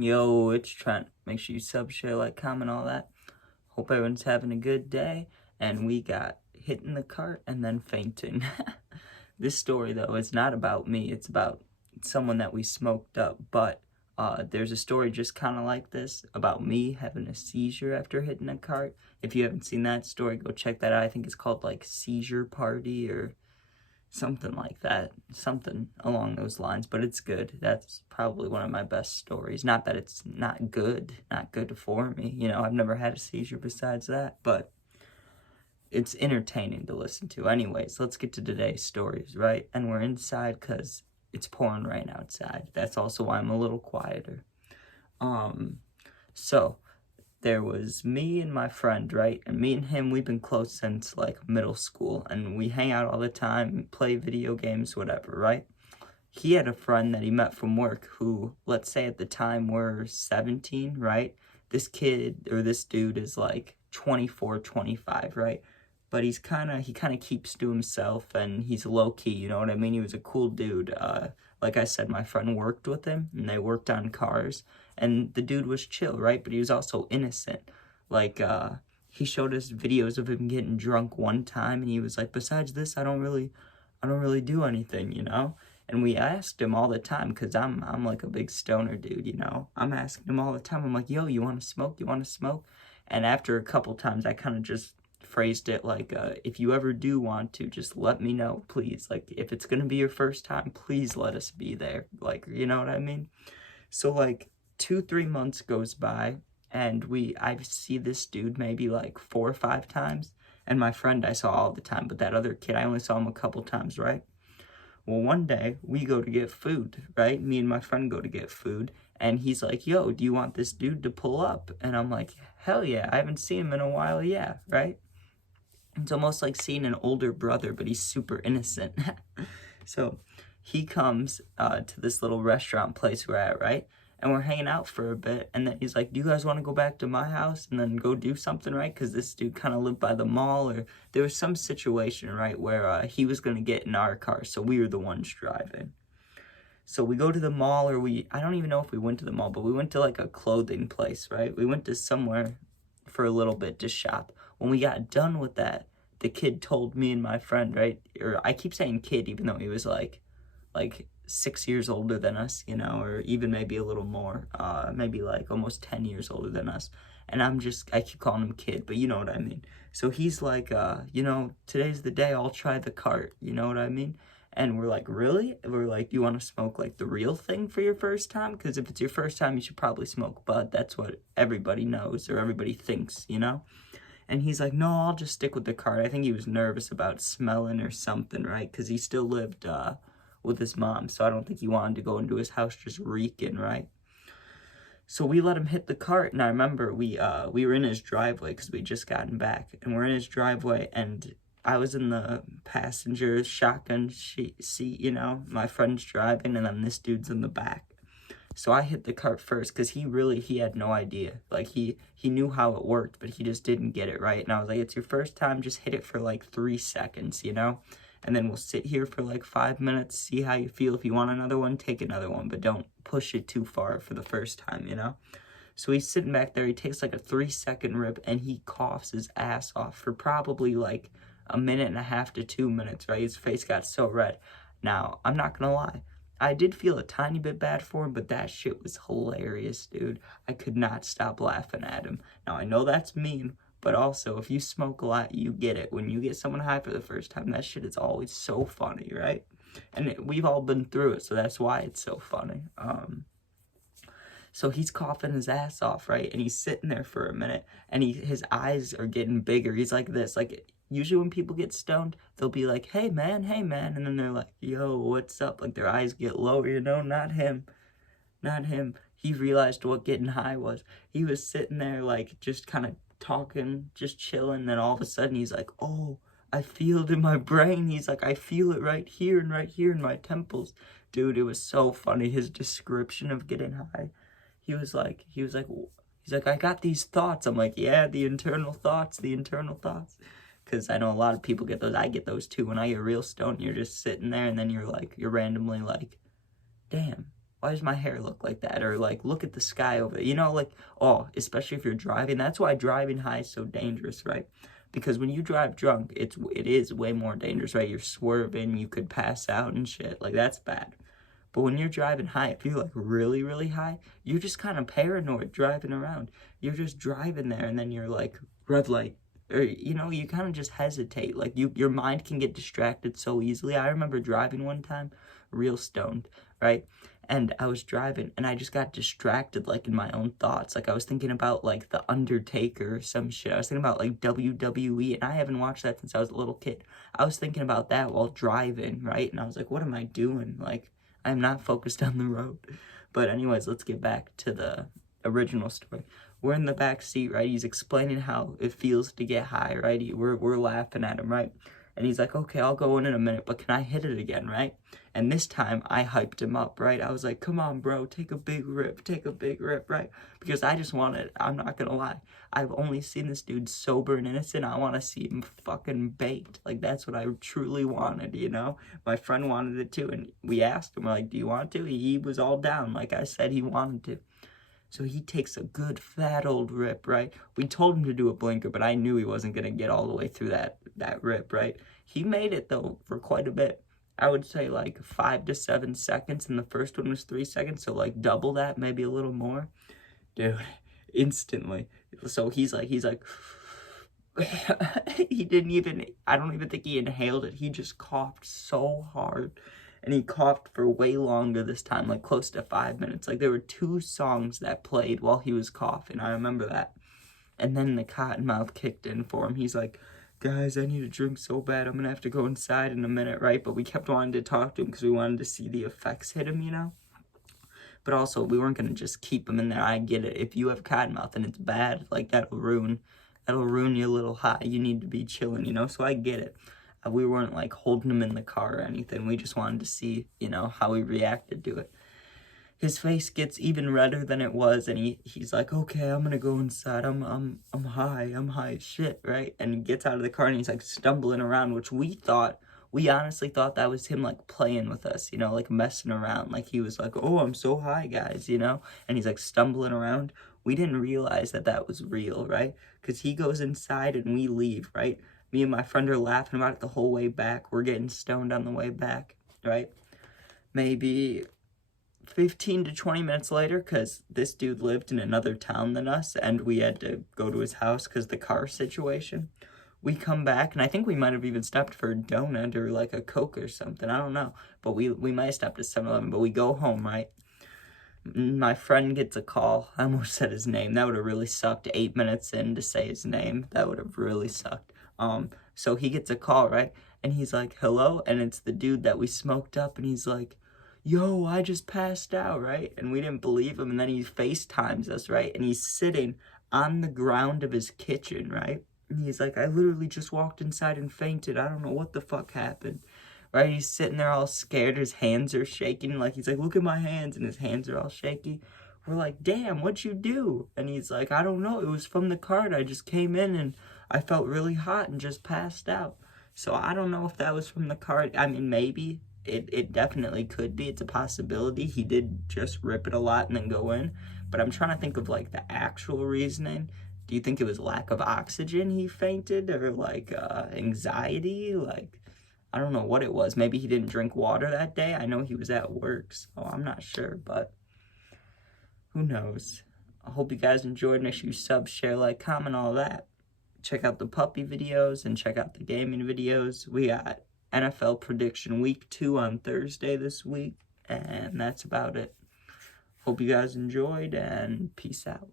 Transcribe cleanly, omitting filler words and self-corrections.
Yo, it's Trent. Make sure you sub, share, like, comment, all that. Hope everyone's having a good day. And we got hit in the cart and then fainting. This story, though, is not about me. It's about someone that we smoked up. But there's a story just kind of like this about me having a seizure after hitting a cart. If you haven't seen that story, go check that out. I think it's called, like, Seizure Party or something like that, something along those lines, but it's good. That's probably one of my best stories. Not that it's not good for me, you know, I've never had a seizure besides that, but it's entertaining to listen to. Anyways, let's get to today's stories, right? And we're inside because it's pouring rain outside. That's also why I'm a little quieter. So there was me and my friend, right? And me and him, we've been close since like middle school, and we hang out all the time, play video games, whatever, right? He had a friend that he met from work who, let's say at the time we're 17, right? This kid or this dude is like 24, 25, right? But he kind of keeps to himself, and he's low key, you know what I mean? He was a cool dude. Like I said, my friend worked with him, and they worked on cars, and the dude was chill, right? But he was also innocent. Like, he showed us videos of him getting drunk one time, and he was like, besides this, I don't really do anything, you know? And we asked him all the time, because I'm like a big stoner dude, you know? I'm asking him all the time. I'm like, yo, you want to smoke? You want to smoke? And after a couple times, I kind of just phrased it like, if you ever do want to, just let me know, please. Like, if it's gonna be your first time, please let us be there. Like, you know what I mean? So like 2-3 months goes by, and I see this dude maybe like 4 or 5 times, and my friend I saw all the time, but that other kid, I only saw him a couple times, right? Well, one day we go to get food, right? Me and my friend go to get food, and he's like, yo, do you want this dude to pull up? And I'm like, hell yeah, I haven't seen him in a while, yeah, right? It's almost like seeing an older brother, but he's super innocent. So he comes to this little restaurant place we're at, right? And we're hanging out for a bit, and then he's like, do you guys want to go back to my house and then go do something, right? Because this dude kind of lived by the mall, or there was some situation, right, where he was going to get in our car, so we were the ones driving. So we go to the mall, or I don't even know if we went to the mall, but we went to like a clothing place, right? We went to somewhere for a little bit to shop. When we got done with that, the kid told me and my friend, right? Or I keep saying kid, even though he was like 6 years older than us, you know, or even maybe a little more, maybe like almost 10 years older than us. And I keep calling him kid, but you know what I mean. So he's like, you know, today's the day, I'll try the cart, you know what I mean? And we're like, really? We're like, you want to smoke like the real thing for your first time? Because if it's your first time, you should probably smoke bud. That's what everybody knows, or everybody thinks, you know? And he's like, no, I'll just stick with the cart. I think he was nervous about smelling or something, right? Because he still lived with his mom, so I don't think he wanted to go into his house just reeking, right? So we let him hit the cart, and I remember we were in his driveway because we just gotten back, and we're in his driveway, and I was in the passenger shotgun seat, you know, my friend's driving, and then this dude's in the back. So I hit the cart first, because he had no idea. Like, he knew how it worked, but he just didn't get it right. And I was like, it's your first time, just hit it for like 3 seconds, you know? And then we'll sit here for like 5 minutes, see how you feel. If you want another one, take another one, but don't push it too far for the first time, you know? So he's sitting back there, he takes like a 3-second rip, and he coughs his ass off for probably like 1.5 to 2 minutes, right? His face got so red. Now, I'm not gonna lie, I did feel a tiny bit bad for him, but that shit was hilarious, dude. I could not stop laughing at him. Now, I know that's mean, but also, if you smoke a lot, you get it. When you get someone high for the first time, that shit is always so funny, right? And we've all been through it, so that's why it's so funny. So he's coughing his ass off, right? And he's sitting there for a minute, and his eyes are getting bigger. He's like this, like, usually when people get stoned, they'll be like, hey man, and then they're like, yo, what's up? Like, their eyes get lower, you know? Not him. He realized what getting high was. He was sitting there, like, just kind of talking, just chilling, then all of a sudden he's like, oh, I feel it in my brain. He's like, I feel it right here in my temples. Dude, it was so funny, his description of getting high. He was like, I got these thoughts. I'm like, yeah, the internal thoughts. Because I know a lot of people get those. I get those too. When I get real stoned, you're just sitting there, and then you're randomly like, damn, why does my hair look like that? Or like, look at the sky over there. You know, like, oh, especially if you're driving. That's why driving high is so dangerous, right? Because when you drive drunk, it is way more dangerous, right? You're swerving, you could pass out and shit. Like, that's bad. But when you're driving high, if you're like really, really high, you're just kind of paranoid driving around. You're just driving there and then you're like, red light. Or, you know, you kind of just hesitate. Like, your mind can get distracted so easily. I remember driving one time, real stoned, right? And I was driving and I just got distracted, like, in my own thoughts. Like, I was thinking about, like, The Undertaker or some shit. I was thinking about, like, WWE, and I haven't watched that since I was a little kid. I was thinking about that while driving, right? And I was like, what am I doing? Like, I'm not focused on the road. But anyways, let's get back to the original story. We're in the back seat, right? He's explaining how it feels to get high, right? We're laughing at him, right? And he's like, okay, I'll go in a minute, but can I hit it again, right? And this time, I hyped him up, right? I was like, come on, bro, take a big rip, right? Because I just wanted, I'm not gonna lie, I've only seen this dude sober and innocent. I want to see him fucking baked. Like, that's what I truly wanted, you know? My friend wanted it too, and we asked him, like, do you want to? He was all down, like I said he wanted to. So he takes a good fat old rip, right? We told him to do a blinker, but I knew he wasn't going to get all the way through that rip, right? He made it, though, for quite a bit. I would say like 5 to 7 seconds, and the first one was 3 seconds, so like double that, maybe a little more. Dude, instantly. So he's like, he didn't even, I don't even think he inhaled it. He just coughed so hard. And he coughed for way longer this time, like close to 5 minutes. Like, there were 2 songs that played while he was coughing. I remember that. And then the cottonmouth kicked in for him. He's like, guys, I need a drink so bad. I'm going to have to go inside in a minute, right? But we kept wanting to talk to him because we wanted to see the effects hit him, you know? But also, we weren't going to just keep him in there. I get it. If you have cottonmouth and it's bad, like, that'll ruin your little high. You need to be chilling, you know? So I get it. We weren't, like, holding him in the car or anything. We just wanted to see, you know, how he reacted to it. His face gets even redder than it was, and he's like, okay, I'm gonna go inside. I'm high as shit, right? And he gets out of the car and he's like stumbling around, which we honestly thought that was him like playing with us, you know, like messing around. Like, he was like, oh, I'm so high, guys, you know? And he's like stumbling around. We didn't realize that was real, right? Because he goes inside and we leave, right? Me and my friend are laughing about it the whole way back. We're getting stoned on the way back, right? Maybe 15 to 20 minutes later, because this dude lived in another town than us, and we had to go to his house because the car situation. We come back, and I think we might have even stopped for a donut or like a Coke or something. I don't know. But we might have stopped at 7-Eleven, but we go home, right? My friend gets a call. I almost said his name. That would have really sucked. 8 minutes in to say his name. That would have really sucked. So he gets a call, right? And he's like, hello? And it's the dude that we smoked up, and he's like, yo, I just passed out, right? And we didn't believe him, and then he FaceTimes us, right? And he's sitting on the ground of his kitchen, right? And he's like, I literally just walked inside and fainted. I don't know what the fuck happened, right? He's sitting there all scared. His hands are shaking. Like, he's like, look at my hands, and his hands are all shaky. We're like, damn, what'd you do? And he's like, I don't know. It was from the cart. I just came in, and I felt really hot and just passed out. So I don't know if that was from the cart. I mean, maybe. It definitely could be. It's a possibility. He did just rip it a lot and then go in. But I'm trying to think of, like, the actual reasoning. Do you think it was lack of oxygen he fainted? Or, like, anxiety? Like, I don't know what it was. Maybe he didn't drink water that day. I know he was at work, so I'm not sure. But who knows? I hope you guys enjoyed. Make sure you sub, share, like, comment, all that. Check out the puppy videos and check out the gaming videos. We got NFL prediction week 2 on Thursday this week, and that's about it. Hope you guys enjoyed, and peace out.